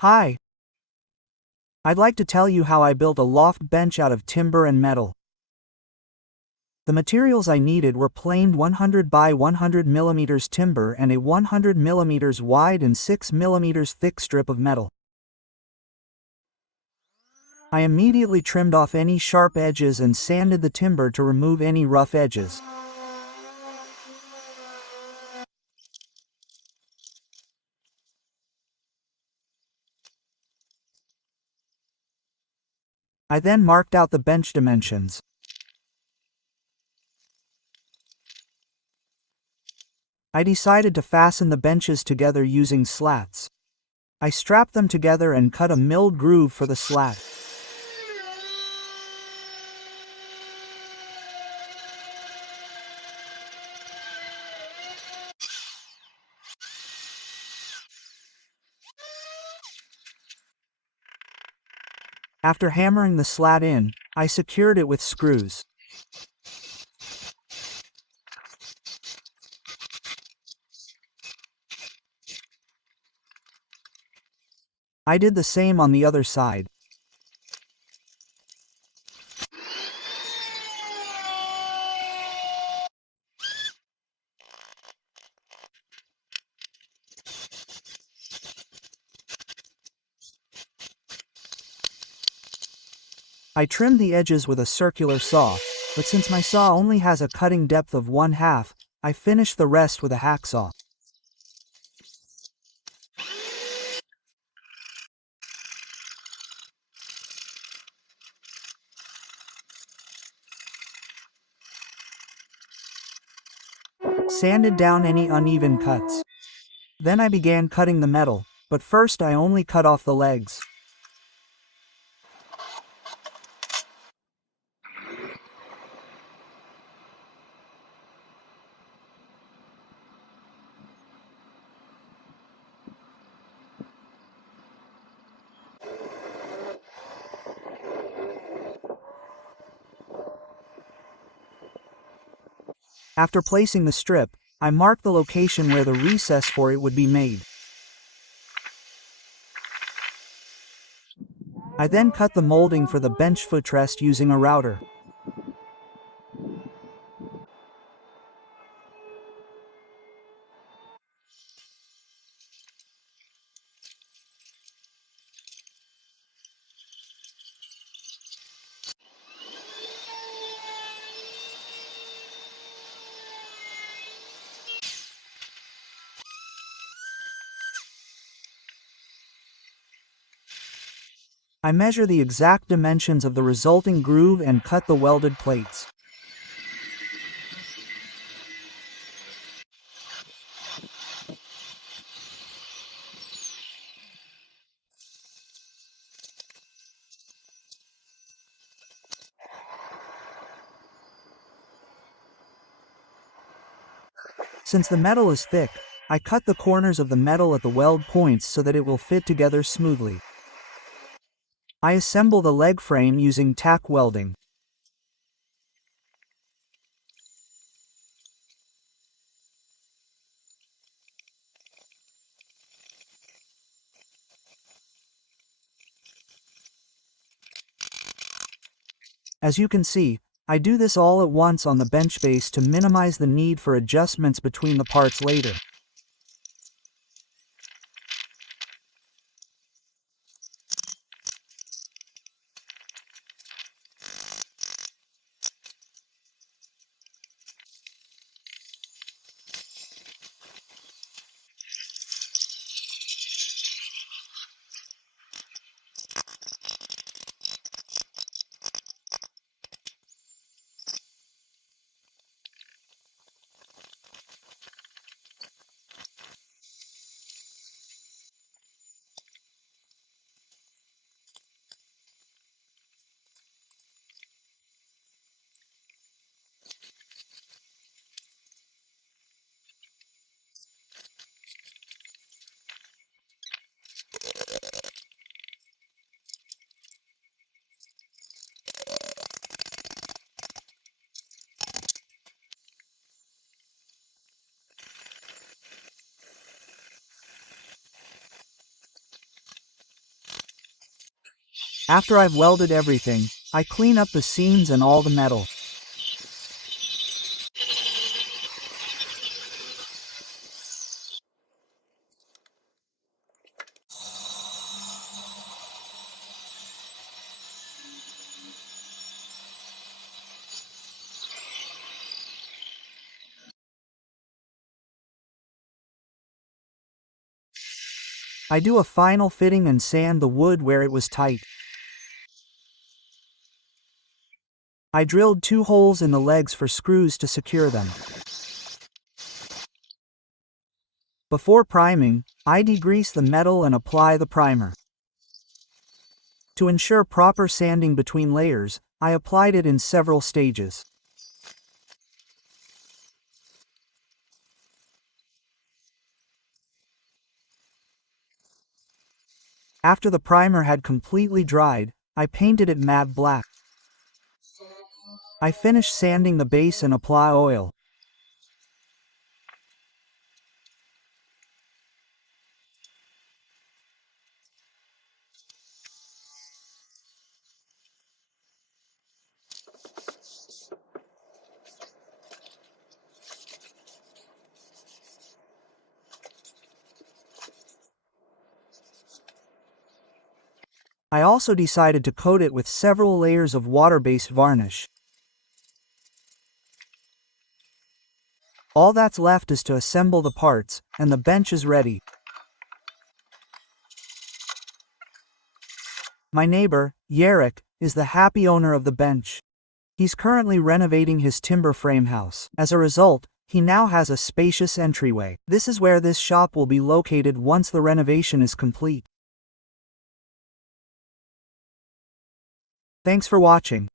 Hi, I'd like to tell you how I built a loft bench out of timber and metal. The materials I needed were planed 100 by 100 mm timber and a 100 mm wide and 6 mm thick strip of metal. I immediately trimmed off any sharp edges and sanded the timber to remove any rough edges. I then marked out the bench dimensions. I decided to fasten the benches together using slats. I strapped them together and cut a milled groove for the slat. After hammering the slat in, I secured it with screws. I did the same on the other side. I trimmed the edges with a circular saw, but since my saw only has a cutting depth of 1/2, I finished the rest with a hacksaw. Sanded down any uneven cuts. Then I began cutting the metal, but first I only cut off the legs. After placing the strip, I marked the location where the recess for it would be made. I then cut the molding for the bench footrest using a router. I measure the exact dimensions of the resulting groove and cut the welded plates. Since the metal is thick, I cut the corners of the metal at the weld points so that it will fit together smoothly. I assemble the leg frame using tack welding. As you can see, I do this all at once on the bench base to minimize the need for adjustments between the parts later. After I've welded everything, I clean up the seams and all the metal. I do a final fitting and sand the wood where it was tight. I drilled 2 holes in the legs for screws to secure them. Before priming, I degrease the metal and apply the primer. To ensure proper sanding between layers, I applied it in several stages. After the primer had completely dried, I painted it matte black. I finished sanding the base and apply oil. I also decided to coat it with several layers of water-based varnish. All that's left is to assemble the parts, and the bench is ready. My neighbor, Yarek, is the happy owner of the bench. He's currently renovating his timber frame house. As a result, he now has a spacious entryway. This is where this shop will be located once the renovation is complete. Thanks for watching.